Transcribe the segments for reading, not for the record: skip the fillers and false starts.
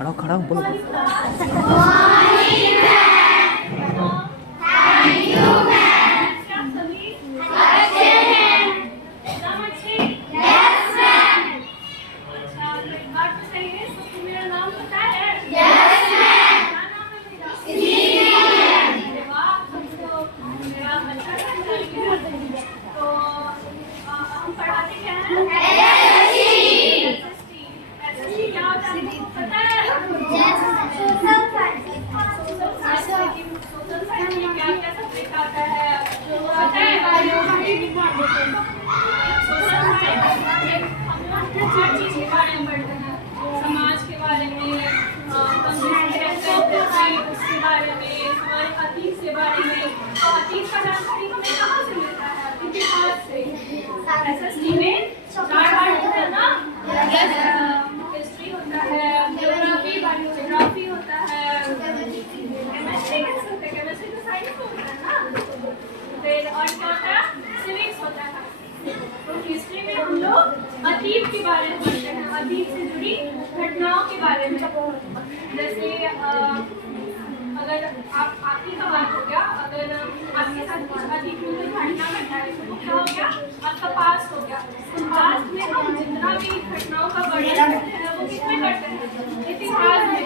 खड़ा खड़ा बोलो। समाज के बारे में, उसके बारे में, हमारे अतीत के बारे में। तो अतीत का जानकारी हमें कहाँ से मिलता है? इतिहास से। एसएसटी में 4 पार्ट होता है ना, हिस्ट्री होता है, ज्योग्राफी होता है, केमिस्ट्री तो साइंस होता है ना, फिर और क्या होता है? सिविक्स होता है। तो हिस्ट्री में हम लोग अतीत के बारे में पढ़ते हैं, अतीत से जुड़ी घटनाओं के बारे में। जैसे अगर आपकी का बात हो गया, अगर आपके साथ कुछ अतीत में कोई घटना घटा है तो क्या हो गया? आपका पास्ट हो गया। तो पास्ट में हम जितना भी घटनाओं का वर्णन करते हैं वो किसमें करते हैं? इतिहास में।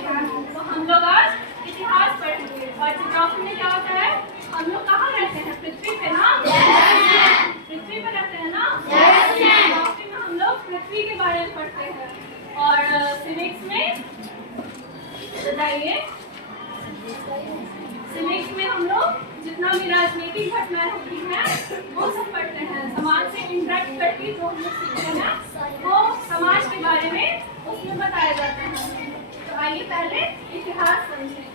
तो हम लोग आज इतिहास पढ़ेंगे। और ज्योग्राफी में क्या होता है? हम लोग कहाँ रहते हैं? पृथ्वी पे ना? पृथ्वी पे रहते हैं ना? ज्योग्राफी में हम लोग पृथ्वी के बारे में पढ़ते हैं। और सिविक्स में बताइए, सिविक्स में हम लोग जितना भी राजनीतिक घटनाएं होती हैं वो सब पढ़ते हैं। समाज से इंटरेक्ट करके जो हम लोग सीखते हैं वो समाज के बारे में उसमें बताया जाता है। तो आइए पहले इतिहास समझें।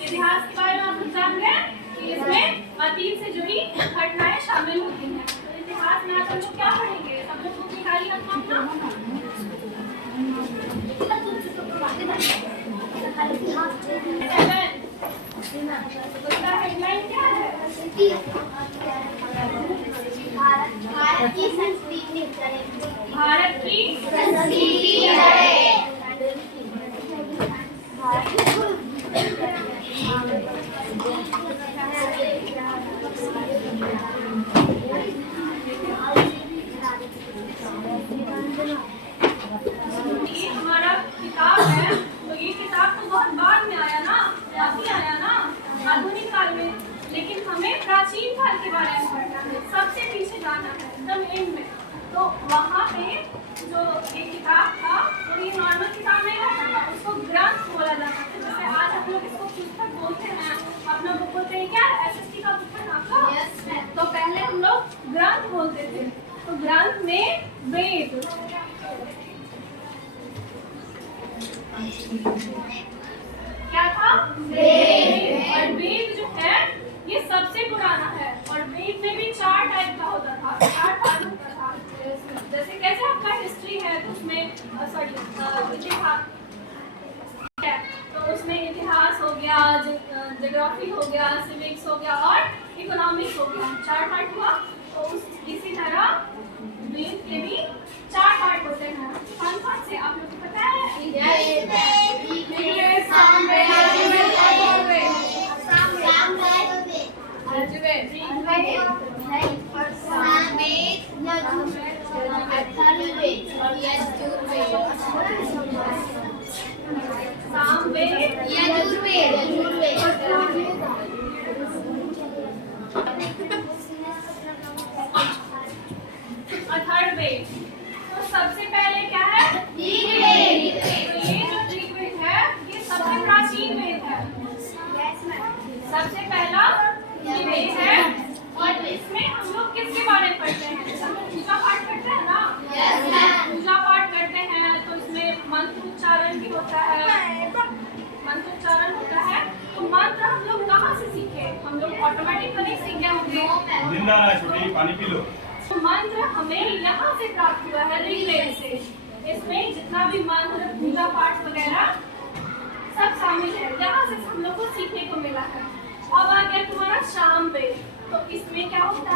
इतिहास के बारे में आप लोग जान गए कि इसमें अतीत से जुड़ी घटनाएं शामिल होती हैं। तो इतिहास में आज हम लोग क्या पढ़ेंगे? सब लोग बुक निकालिए अपना। उसका हेडलाइन क्या है? भारत की संस्कृति। भारत की ये हमारा किताब है। तो ये किताब तो बहुत बाद में आया ना, अभी आया ना, आधुनिक काल में। लेकिन हमें प्राचीन काल के बारे में पढ़ना है, सबसे पीछे जाना है, एकदम एंड में। तो वहाँ पे जो ये किताब था वो ये नॉर्मल किताब नहीं होता था, उसको ग्रंथ बोला जाता था। जैसे आज हम लोग इसको पुस्तक बोलते हैं, अपना बुक बोलते हैं क्या? एसएसटी का पुस्तक आपका? तो पहले हम लोग ग्रंथ बोलते थे। तो ग्रंथ में वेद क्या था? वेद। और वेद जो है ये सबसे पुराना है। और वेद में भी 4 टाइप का होता था, 4 पार्ट होता था। जैसे कैसे आपका हिस्ट्री है तो उसमें इतिहास है, तो उसमें इतिहास हो गया, ज्योग्राफी हो गया, सिविक्स हो गया और इकोनॉमिक्स हो गया। 4 पार्ट हुआ। तो इसी तरह वेद के भी 4 पार्ट होते हैं। कौन कौन से आप लोग को पता है? अथर्ववेद। तो सबसे पहले क्या है? ऋग्वेद। तो ये जो ऋग्वेद है ये सबसे प्राचीन वेद है, सबसे पहला ये वेद है। और इसमें हम लोग किसके बारे में पढ़ते हैं? हम लोग पूजा पाठ करते हैं ना? पूजा पाठ करते हैं तो इसमें मंत्र उच्चारण भी होता है, मंत्र उच्चारण होता है। तो मंत्र हम लोग कहाँ से सीखे? हम लोग ऑटोमेटिक तो नहीं सीख गए होंगे। पानी पी लो। तो मंत्र हमें यहाँ से प्राप्त हुआ है, ऋग्वेद से। इसमें जितना भी मंत्र, पूजा पाठ वगैरह सब शामिल है, यहाँ से हम लोग को सीखने को मिला है। अब आ गया तुम्हारा सामवेद। तो इसमें क्या होता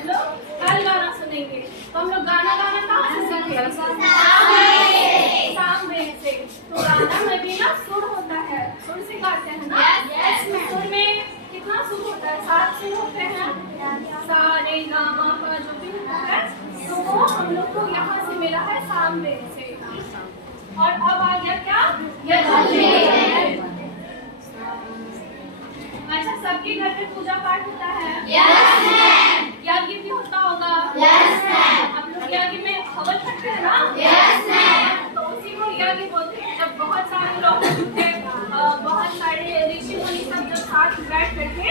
हम लोग कल गाना सुनेंगे। तो हम लोग गाना कहाँ से सीखे? सामवेद से। तो गाना में भी ना सुर होता है, सुर से गाते हैं ना। सुर में कितना सुर होता है? 7 सुर होते हैं, सा रे गा मा पा जो भी होता है। तो वो हम लोग को यहाँ से मिला है सामवेद से। और अब आ गया क्या? यजुर्वेद। अच्छा, सबके घर पे पूजा पाठ होता है? यज्ञ भी होता होगा? आप लोग यज्ञ में हवन करते हैं ना? तो उसी को यज्ञ बोलते हैं। जब बहुत सारे लोग थे, बहुत सारे ऋषि मुनि सब जब साथ बैठ करके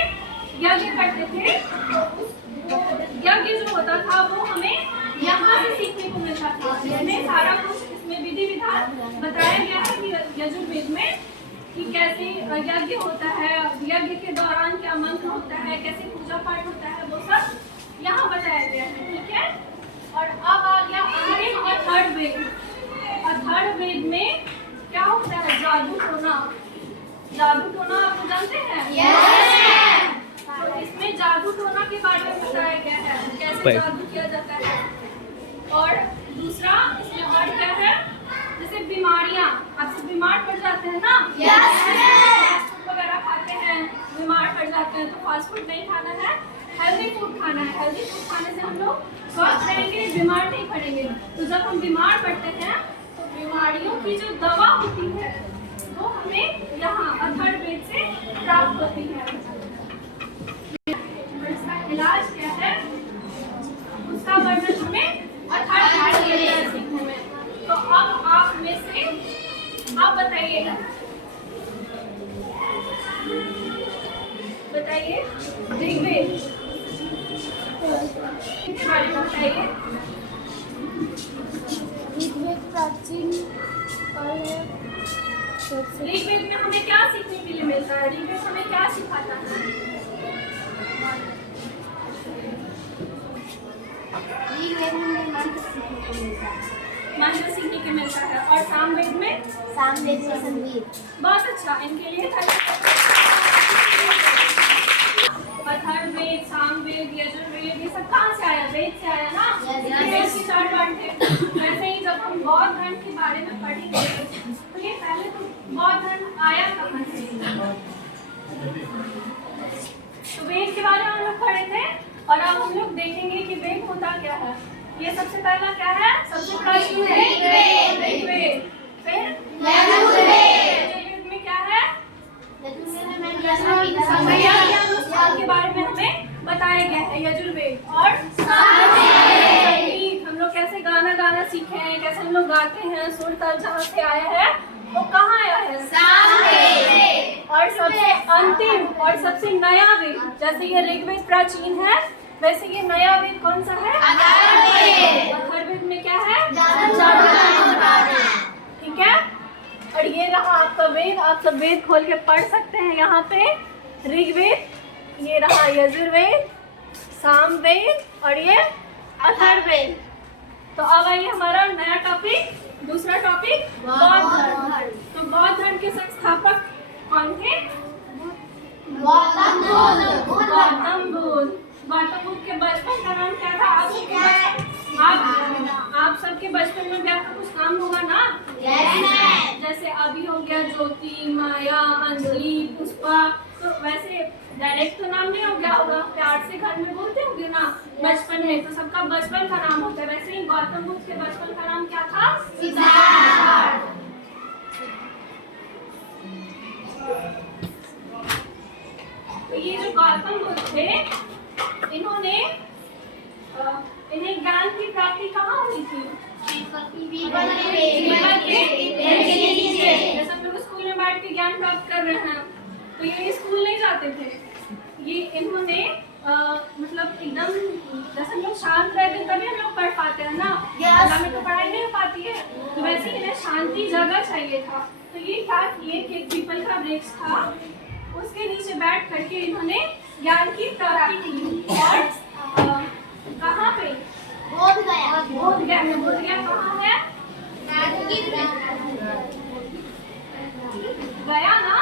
यज्ञ करते थे, तो यज्ञ जो होता था वो हमें यहाँ से सीखने को मिलता था। इसमें सारा कुछ, इसमें विधि विधान बताया गया है कि यजुर्वेद में कि कैसे यज्ञ होता है, यज्ञ के दौरान क्या मंत्र होता है, कैसे पूजा पाठ होता है, वो सब यहाँ बताया गया है। ठीक है। और अब आ गया अंतिम अथर्ववेद। अथर्ववेद में क्या होता है? जादू टोना। जादू टोना आप जानते हैं? तो इसमें जादू टोना के बारे में बताया गया है, कैसे जादू किया जाता है। और दूसरा इसमें और क्या है? जैसे बीमारियां, आप सब बीमार पड़ जाते हैं ना? फास्ट फूड वगैरह खाते हैं, बीमार पड़ जाते हैं, तो फास्ट फूड नहीं खाना है, हेल्दी फूड खाना है। हेल्दी फूड खाने से हम लोग स्वस्थ रहेंगे, बीमार नहीं पड़ेंगे। तो जब हम बीमार पड़ते हैं तो बीमारियों की जो दवा होती है वो हमें यहाँ अथर्ववेद से प्राप्त होती है। इसका इलाज क्या है उसका वर्णन हमें अथर्ववेद सीखने में। तो अब आप में से आप बताइएगा, बताइए ऋग्वेद के बारे में बताइए। ऋग्वेद प्राचीन काल है। ऋग्वेद में हमें क्या सीखने के लिए मिलता है? ऋग्वेद हमें क्या सिखाता है? ऋग्वेद में मंत्र सीखने को मिलता है। मंत्र सीखने के मिलता है। और सामवेद में? सामवेद में संगीत। बहुत अच्छा, इनके लिए अथर्ववेद, सामवेद, यजुर्वेद, ये सब कहाँ से आया? वेद से आया ना? वेद की 4 पार्ट थे। वैसे ही जब हम बौद्ध धर्म के बारे में पढ़ेंगे तो ये पहले तो बौद्ध धर्म आया कहाँ से? तो वेद के बारे में हम लोग पढ़े थे और अब हम लोग देखेंगे कि वेद होता क्या है। ये सबसे पहला क्या है? सबसे प्राचीन है ऋग्वेद। फिर यजुर्वेद में क्या है? संगीत के बारे में हमें बताया गया है यजुर्वेद। और संगीत, हम लोग कैसे गाना सीखे हैं, कैसे हम लोग गाते हैं, सुर ताल जहाँ से आया है वो कहाँ आया है? सामवेद। और सबसे अंतिम और सबसे नया वेद, जैसे ये ऋग्वेद प्राचीन है वैसे ये नया वेद कौन सा है? अथर्ववेद। अथर्ववेद में क्या है? ठीक है। और ये रहा आपका वेद, आप सब वेद खोल के पढ़ सकते हैं यहाँ पे। ऋग्वेद, ये रहा यजुर्वेद, सामवेद और ये अथर्ववेद। तो अब आइए हमारा नया टॉपिक, दूसरा टॉपिक बौद्ध धर्म। तो बौद्ध धर्म के संस्थापक कौन थे? गौतम बुद्ध। गौतम बुद्ध। गौतम बुद्ध के बचपन का नाम क्या था? आप सबके बचपन में भी आपका कुछ नाम होगा ना? जैसे अभी हो गया ज्योति, माया, अंजलि, पुष्पा। तो वैसे डायरेक्ट तो नाम नहीं हो गया होगा, प्यार से घर में बोलते होंगे ना बचपन में, तो सबका बचपन का नाम होता है। वैसे ही गौतम बुद्ध के बचपन का नाम क्या था? सिद्धार्थ। तो ये जो गौतम बुद्ध थे इन्हें ज्ञान की प्राप्ति कहाँ हुई थी? जैसे हम लोग स्कूल में बैठ के ज्ञान प्राप्त कर रहे हैं, तो ये स्कूल नहीं जाते थे। ये इन्होंने मतलब एकदम जैसे हम लोग शांत रहते तभी हम लोग पढ़ पाते हैं ना, में तो पढ़ाई नहीं हो पाती है। तो वैसे इन्हें शांति जगह चाहिए था। तो ये क्या किए कि एक पीपल का वृक्ष था, उसके नीचे बैठ करके इन्होंने ज्ञान की प्राप्ति की। और कहाँ पे? बोधगया। बोधगया में। बोधगया कहाँ है? गया ना?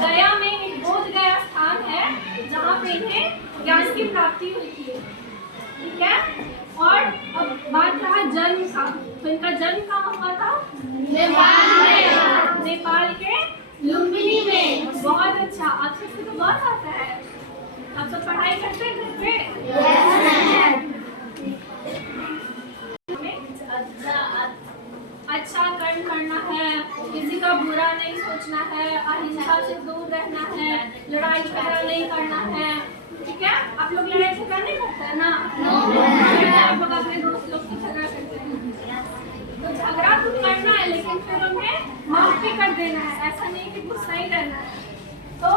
गया में एक बोधगया स्थान है जहाँ पे इन्हें ज्ञान की प्राप्ति हुई थी, ठीक है। और अब बात रहा जन्म का, तो इनका जन्म कहाँ हुआ था? नेपाल में, नेपाल के लुम्बिनी में। बहुत अच्छा, आप सबको तो बहुत आता है। आप सब पढ़ाई करते हैं घर पे? अच्छा कर्म करना है, किसी का बुरा नहीं सोचना है, अहिंसा से दूर रहना है, लड़ाई झगड़ा नहीं करना है, ठीक है। आप लोग लड़ाई झगड़ा नहीं करते हैं ना? आप लोग अपने दोस्त लोग से झगड़ा करते हैं, तो झगड़ा तो करना है लेकिन फिर उन्हें माफ भी कर देना है, ऐसा नहीं कि गुस्सा ही रहना है। तो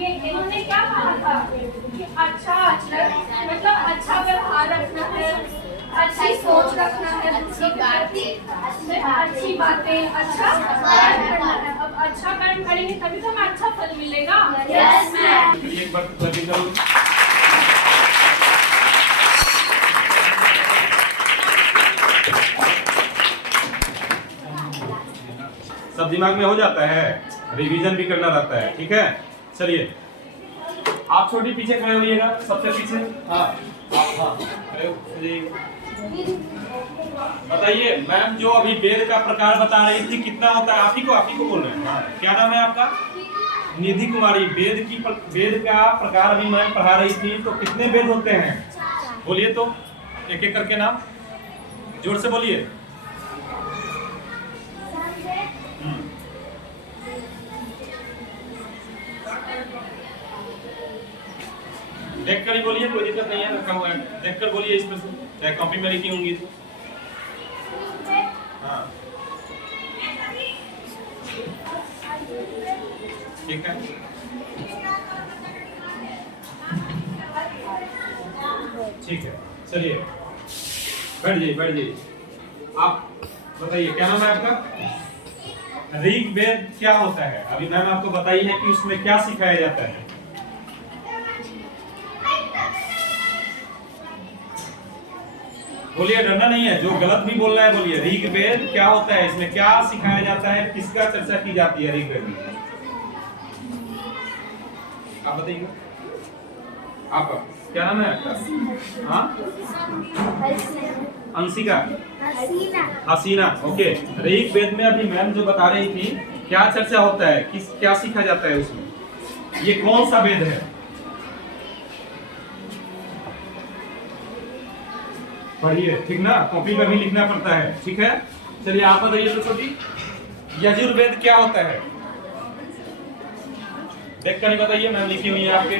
ये इन्होंने क्या कहा था कि अच्छा आचरण मतलब अच्छा व्यवहार रखना है, अच्छी सोच रखना है, अच्छी बातें, अच्छा कर्म करना है। अब अच्छा कर्म करेंगे तभी तो हमें अच्छा फल मिलेगा। Yes ma'am. एक बार प्रैक्टिकल सब दिमाग में हो जाता है, रिवीजन भी करना रहता है, ठीक है। चलिए आप छोटी पीछे खड़े होइएगा, सबसे पीछे। हाँ हाँ खड़े हो जाइएगा। बताइए मैम, जो अभी वेद का प्रकार बता रही थी कितना होता है? आप ही को बोल रहे हैं। हाँ, क्या नाम है आपका? निधि कुमारी। वेद का प्रकार अभी मैम पढ़ा रही थी, तो कितने वेद होते हैं? बोलिए तो, एक एक करके नाम जोर से बोलिए। देख कर ही बोलिए, कोई दिक्कत नहीं है, रखा हुआ है, देख कर बोलिए इसमें से, चाहे कॉपी में लिखी होंगी तो। हाँ ठीक है, ठीक है। चलिए बैठ जाइए। आप बताइए क्या नाम है आपका? ऋग्वेद क्या होता है? अभी मैम आपको बताई है कि उसमें क्या सिखाया जाता है। बोलिए, डरना नहीं है, जो गलत भी बोल रहा है बोलिए। ऋग्वेद क्या होता है, इसमें क्या सिखाया जाता है, किसका चर्चा की जाती है ऋग्वेद में? आप बताइए, आपका क्या नाम है आपका? हाँ, अंशिका, हसीना। ओके, ऋग्वेद में अभी मैम जो बता रही थी क्या चर्चा होता है, क्या सीखा जाता है उसमें, ये कौन सा वेद है? पढ़िए, ठीक ना, कॉपी में भी लिखना पड़ता है, ठीक है। चलिए आप बताइए तो छोटी, यजुर्वेद क्या होता है? देख कर ही बताइए, मैम लिखी हुई है आपके।